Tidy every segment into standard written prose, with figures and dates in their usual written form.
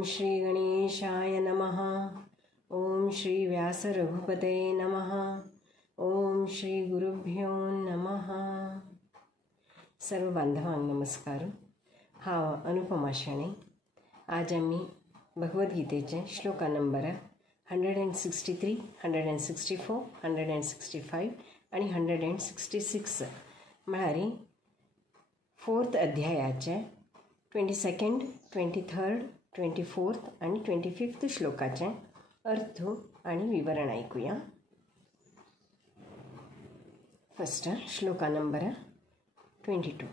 ओम श्री गणेशाय नमः. ओम श्री व्यास रघुपतये नमः. ओम श्री गुरुभ्यो नमः. सर्व बांधवांना नमस्कार. हा अनुपमा शाणे. आज आम्ही भगवद्गीतेचे श्लोका नंबर 163, 164, 165 आणि 166 म्हणारी 4th अध्यायाचे 22nd, 23rd, 24th आणि 25th श्लोकाचे अर्थ आणि विवरण ऐकूया. First shloka number 22.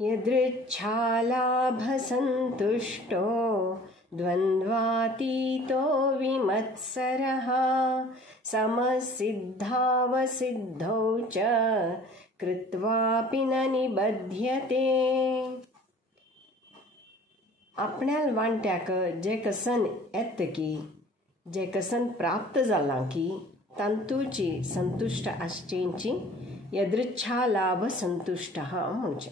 यदृच्छालाभसन्तुष्टो द्वन्द्वातीतो विमत्सरः समसिद्धावसिद्धौ च कृत्वापि न निबध्यते. आपणाल वांट्याक जे कसन येत की जे कसन प्राप्त जाला की तांतूची संतुष्ट आसचेंची यदृच्छा लाभ संतुष्ट म्हणजे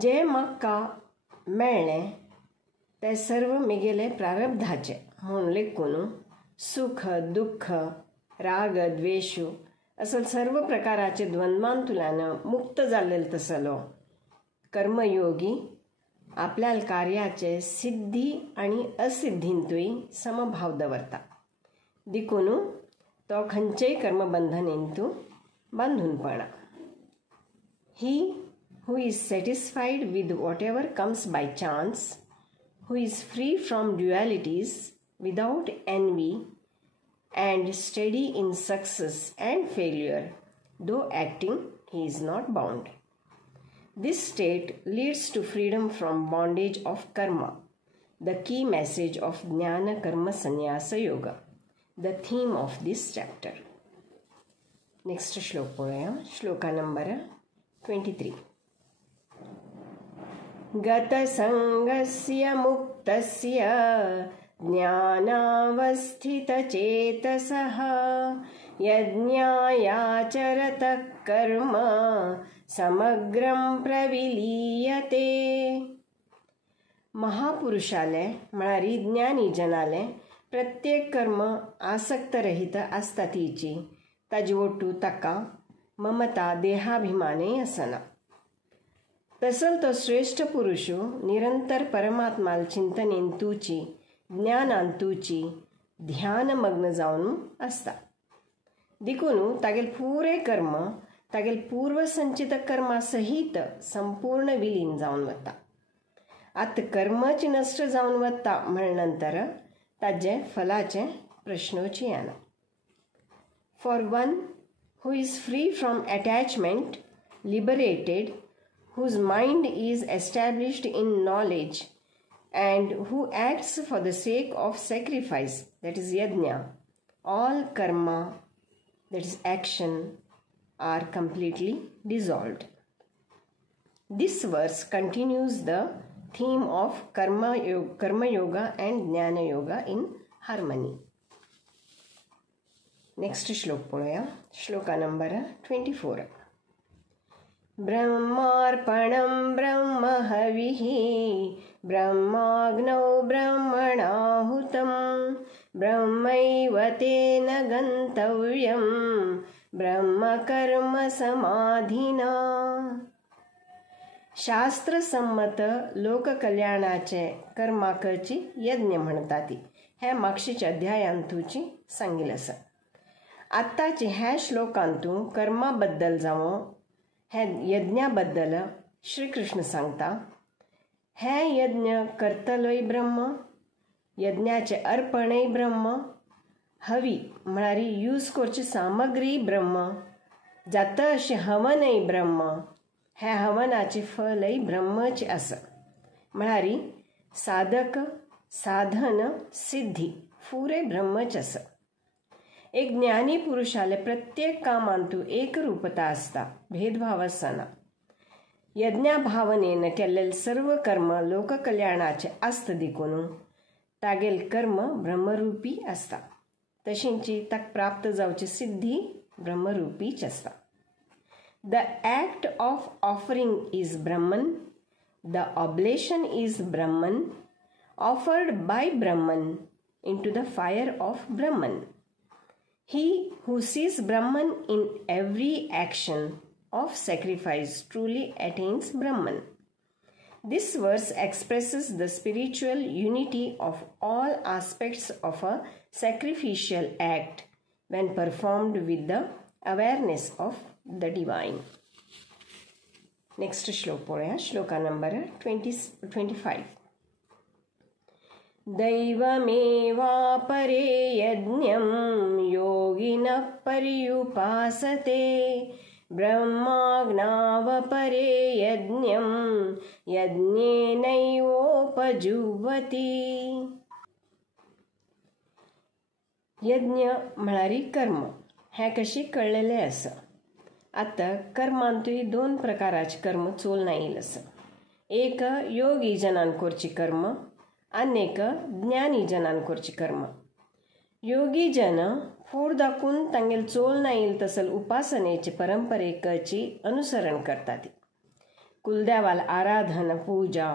जे म्हाका मेळ्ळें ते सर्व मिगेले प्रारब्धाचे म्हूण लेखून सुख दुःख राग द्वेष असं सर्व प्रकाराचे द्वंद्वांतुल्यान मुक्त जाल्लेलो तसलो कर्मयोगी आपल्या कार्याचे सिद्धी आणि असिद्धींतूय समभाव दवरता. देखून तो खंयचेय कर्मबंधनेंतू बांधून पडना. ही who is satisfied with whatever comes by chance, who is free from dualities without envy and steady in success and failure, though acting he is not bound. This state leads to freedom from bondage of karma, the key message of Jnana Karma Sannyasa Yoga, the theme of this chapter. Next shlok पळूया. श्लोका number 23. गतसंगस्य मुक्तस्य ज्ञानावस्थितचेतसः यज्ञायाचरतः कर्म समग्रं प्रविलीयते. महापुरुषाले म्हणारी ज्ञानी जनाले प्रत्येक कर्म आसक्त रहित आसता तीची ताजी ओटू ताका ममता देहाभिमाने असना. तसल तो श्रेष्ठ पुरुष निरंतर परमात्माल चिंतनेंतूची ज्ञानांतूची ध्यानमग्न जावन असता. देखून तागेल पुरे कर्म तागेल पूर्वसंचित कर्मा सहित संपूर्ण विलीन जावन वता. आत कर्माची नष्ट जावन वता म्हणनंतर ताजे फलाचे प्रश्नोची येना. For one who is free from attachment, liberated, whose mind is established in knowledge and who acts for the sake of sacrifice, that is yajna, all karma, that is action, are completely dissolved. This verse continues the theme of karma yoga and jnana yoga in harmony. Next shlok पळूया. श्लोका number 24. ब्रह्मार्पणं ब्रह्म हविः ब्रह्माग्नौ ब्रह्मणाहुतं ब्रह्मैव तेन गन्तव्यं ब्रह्मकर्म समाधिना. शास्त्रसंमत लोककल्याणाचे कर्माकची यज्ञ म्हणटाती हे मागशीच्या अध्यायांतूची सांगिल आसा. आत्ताची ह्या श्लोकांतू कर्मा बद्दल जावं हे यज्ञाबद्दल श्रीकृष्ण सांगता. हे यज्ञ करतलोय ब्रह्म, यज्ञाचे अर्पणय ब्रह्म, हवी म्हणारी यूज करची सामग्री ब्रह्म, जाता अशें हवनय ब्रह्म, हे हवनाचे फलय ब्रह्मचे आसा. म्हणारी साधक साधन सिद्धी पुरे ब्रह्मच आसा. एक ज्ञानी पुरुषाले प्रत्येक कामांतू एक रूपता असता, भेदभाव असना. यज्ञा भावनेन केल्लेले सर्व कर्म लोककल्याणाचे आस्त देखून तागेल कर्म ब्रह्मरूपी असता. तशींची ताक प्राप्त जावची सिद्धी ब्रह्मरूपीच असता. The act of offering is Brahman The oblation is Brahman, offered by Brahman into the fire of Brahman. He who sees Brahman in every action of sacrifice truly attains Brahman. This verse expresses the spiritual unity of all aspects of a sacrificial act when performed with the awareness of the divine. Next श्लोक पळूया. श्लोका number 25. दैवमेवापरे यज्ञं योगिनः पर्युपासते ब्रह्माज्ञावपरे यज्ञं यज्ञेनैवोपजुह्वति. यज्ञ म्हळ्यारी कर्म हे कशी कळलेले आसा. आता कर्मांतूय 2 प्रकाराची कर्म चोलना येईल आसा. एक योगी जनान करची कर्म आनी एक ज्ञानी जनान करची कर्म. योगी जन फूड दाखवून तांगेल चोलना येईल तसल उपासनेचे परंपरेची अनुसरण करतात. कुलदेवाल आराधन पूजा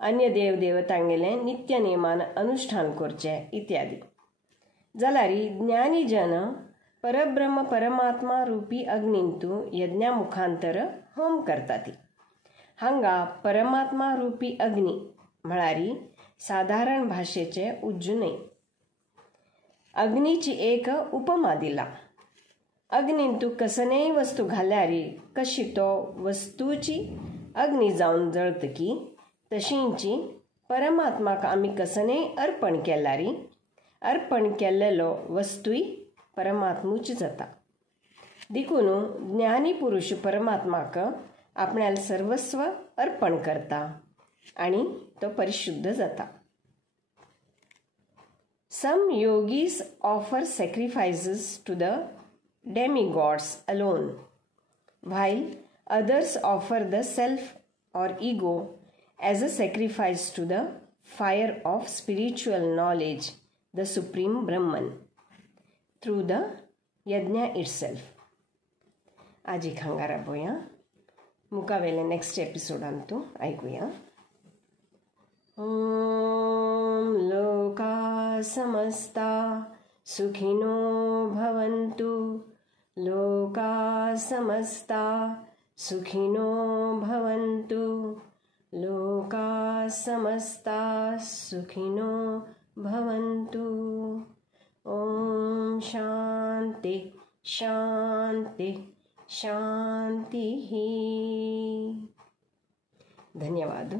अन्य देवदेवतांगेले नित्य नेमान अनुष्ठान करचे इत्यादी. जाल्यारी ज्ञानी जन परब्रह्म परमात्मा रूपी अग्निंतू यज्ञा मुखांतर होम करतात. हांगा परमात्मा रूपी अग्नी म्हळ्यारी साधारण भाषेचे उज्जुने. अग्नीची एक उपमा दिला. अग्निंतू कसनेय वस्तू घाल्यारी कशी तो वस्तूची अग्नी जावन जळतकी तशींची परमात्माक आमी कसनेय अर्पण केल्यारी अर्पण केल्लेलो वस्तूय परमात्मूच जाता. देखून ज्ञानी पुरुष परमात्माक आपणाल सर्वस्व अर्पण करता आणि तो परिशुद्ध जाता. Some yogis offer sacrifices to the demigods alone, while others offer the self or ego as a sacrifice to the fire of spiritual knowledge, the Supreme Brahman, through the yajna itself. आज एक हंगारा बोया. मुकावेले next एपिसोडांतू ऐकूया. ओम लोका समस्ता सुखिनो भवन्तु. लोका समस्ता सुखिनो भवन्तु. लोका समस्ता सुखिनो भवन्तु. ओम शांति शांति शांति. धन्यवाद.